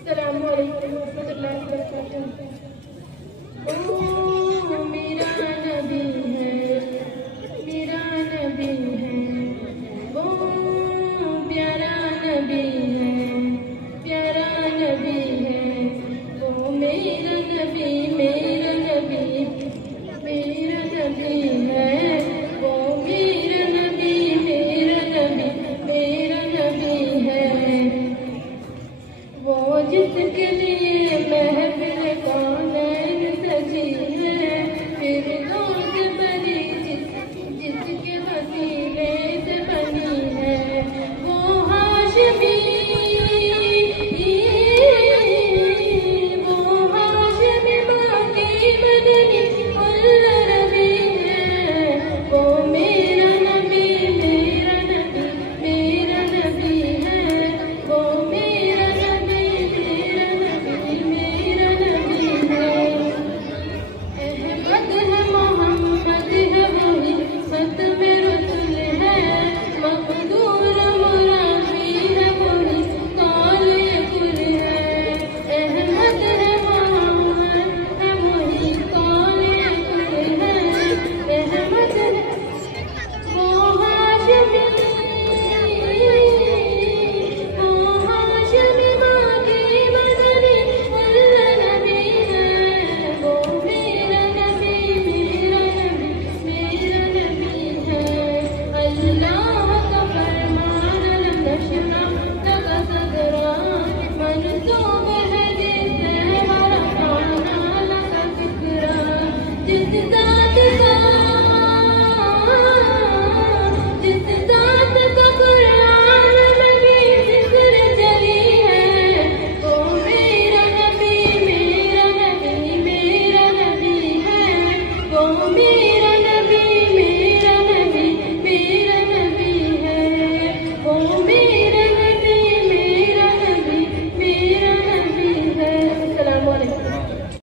अस्सलामु अलैकुम रहमतुल्लाहि व बरकातुहू। ओ मेरा नबी है, मेरा नबी है, वो प्यारा नबी है, प्यारा नबी है, वो मेरा नबी, मेरा नबी, मेरा नबी है, वो मेरा नबी, मेरा नबी, मेरा नबी है, वो जिसके